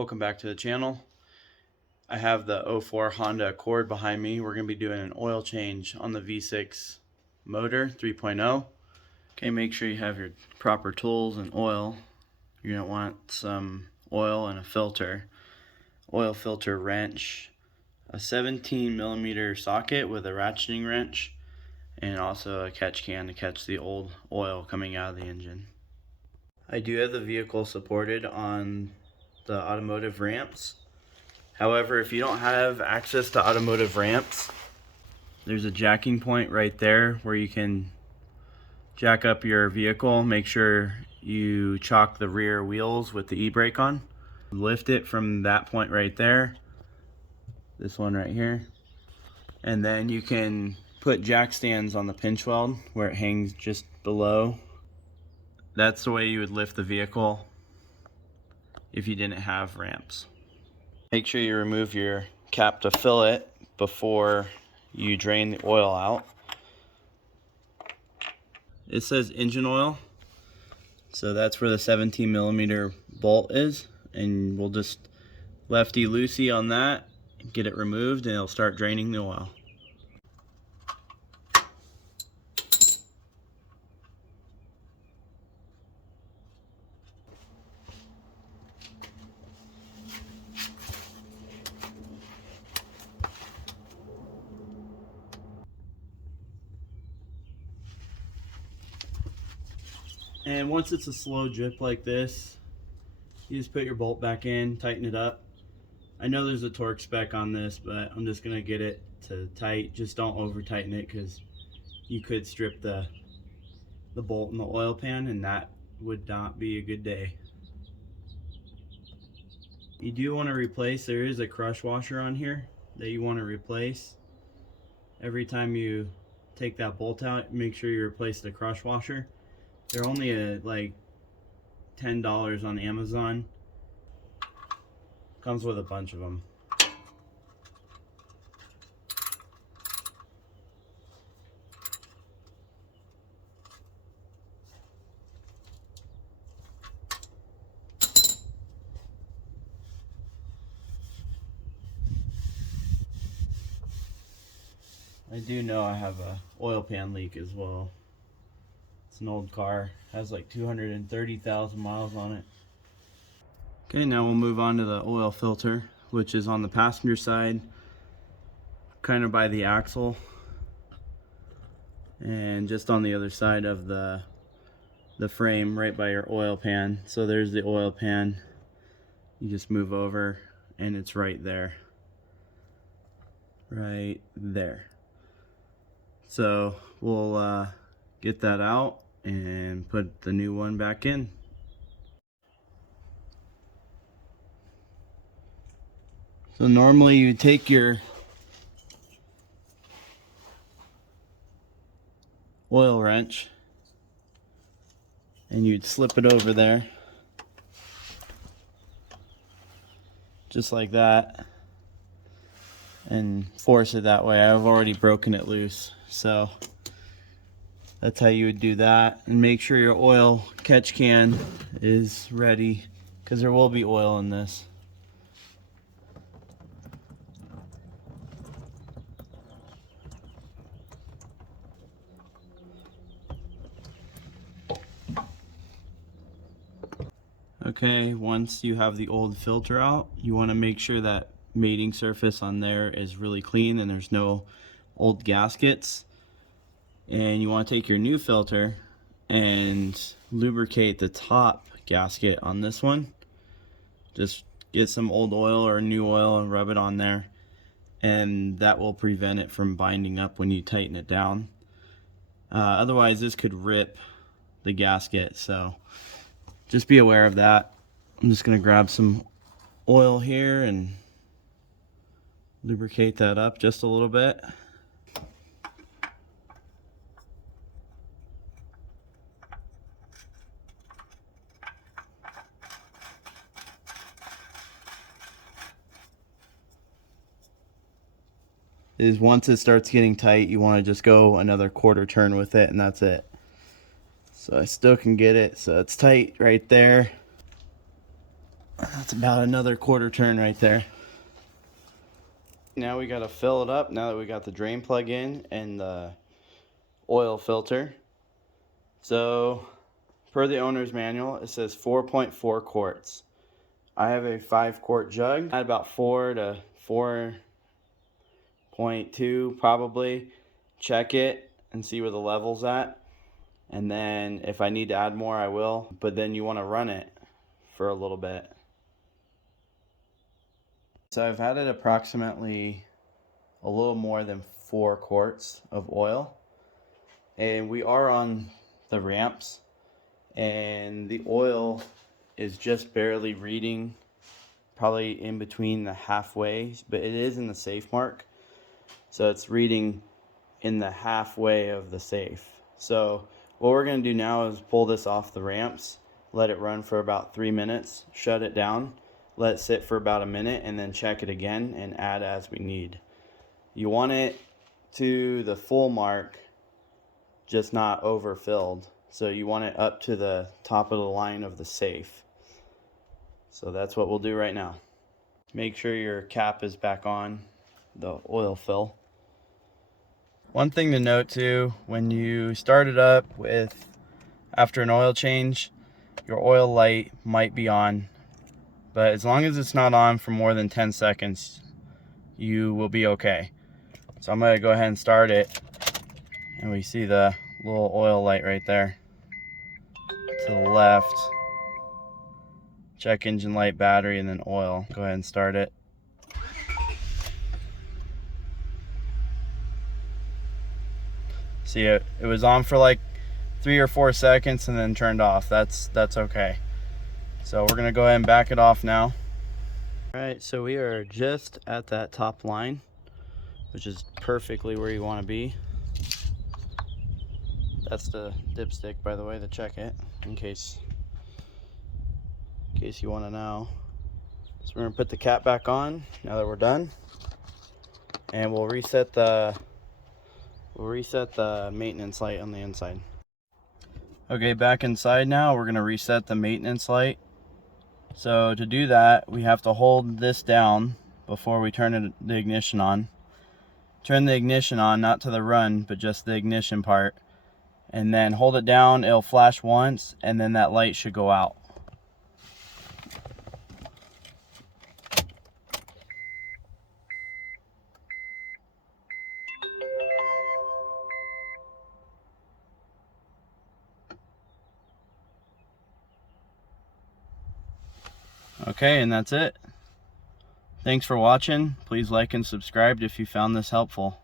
Welcome back to the channel. I have the 04 Honda Accord behind me. We're going to be doing an oil change on the V6 motor 3.0. Okay, make sure you have your proper tools and oil. You're going to want some oil and a filter. Oil filter wrench, a 17mm socket with a ratcheting wrench, and also a catch can to catch the old oil coming out of the engine. I do have the vehicle supported on the automotive ramps. However, if you don't have access to automotive ramps, there's a jacking point right there where you can jack up your vehicle. Make sure you chock the rear wheels with the e-brake on. Lift it from that point right there, this one right here, and then you can put jack stands on the pinch weld where it hangs just below. That's the way you would lift the vehicle if you didn't have ramps. Make sure you remove your cap to fill it before you drain the oil out. It says engine oil, so that's where the 17mm bolt is, and we'll just lefty loosey on that, get it removed, and it'll start draining the oil. And once it's a slow drip like this, you just put your bolt back in, tighten it up. I know there's a torque spec on this, but I'm just gonna get it to tight. Just don't over tighten it, because you could strip the bolt in the oil pan, and that would not be a good day. You do want to replace, there is a crush washer on here that you want to replace. Every time you take that bolt out, make sure you replace the crush washer. They're only like $10 on Amazon. Comes with a bunch of them. I do know I have a oil pan leak as well. It's an old car, has like 230,000 miles on it. Okay, now we'll move on to the oil filter, which is on the passenger side, kind of by the axle, and just on the other side of the frame, right by your oil pan. So there's the oil pan. You just move over and it's right there. Right there. So we'll get that out and put the new one back in. So normally you take your oil wrench and you'd slip it over there, just like that, and force it that way. I've already broken it loose, so that's how you would do that. And make sure your oil catch can is ready, because there will be oil in this. Okay, once you have the old filter out, you want to make sure that mating surface on there is really clean and there's no old gaskets. And you want to take your new filter and lubricate the top gasket on this one. Just get some old oil or new oil and rub it on there, and that will prevent it from binding up when you tighten it down. Otherwise this could rip the gasket, so just be aware of that. I'm just going to grab some oil here and lubricate that up just a little bit. Once it starts getting tight, you want to just go another quarter turn with it, and that's it. So I still can get it, so it's tight right there. That's about another quarter turn right there. Now we got to fill it up now that we got the drain plug in and the oil filter. So per the owner's manual, it says 4.4 quarts. I have a 5-quart jug. I had about 4 to 4.2 probably. Check it and see where the level's at. And then if I need to add more, I will. But then you want to run it for a little bit. So I've added approximately a little more than 4 quarts of oil. And we are on the ramps. And the oil is just barely reading, probably in between the halfway, but it is in the safe mark. So it's reading in the halfway of the safe. So what we're going to do now is pull this off the ramps, let it run for about 3 minutes, shut it down, let it sit for about a minute, and then check it again and add as we need. You want it to the full mark, just not overfilled. So you want it up to the top of the line of the safe. So that's what we'll do right now. Make sure your cap is back on the oil fill. One thing to note too, when you start it up after an oil change, your oil light might be on, but as long as it's not on for more than 10 seconds, you will be okay. So I'm going to go ahead and start it, and we see the little oil light right there to the left. Check engine light, battery, and then oil. Go ahead and start it. See, it was on for like 3 or 4 seconds and then turned off. That's okay. So we're gonna go ahead and back it off now. All right, so we are just at that top line, which is perfectly where you want to be. That's the dipstick, by the way, to check it in case you want to know. So we're gonna put the cap back on now that we're done, and we'll reset the maintenance light on the inside. Okay, back inside now, we're gonna reset the maintenance light. So to do that, we have to hold this down before we turn the ignition on. Turn the ignition on, not to the run, but just the ignition part. And then hold it down, it'll flash once, and then that light should go out. Okay, and that's it. Thanks for watching. Please like and subscribe if you found this helpful.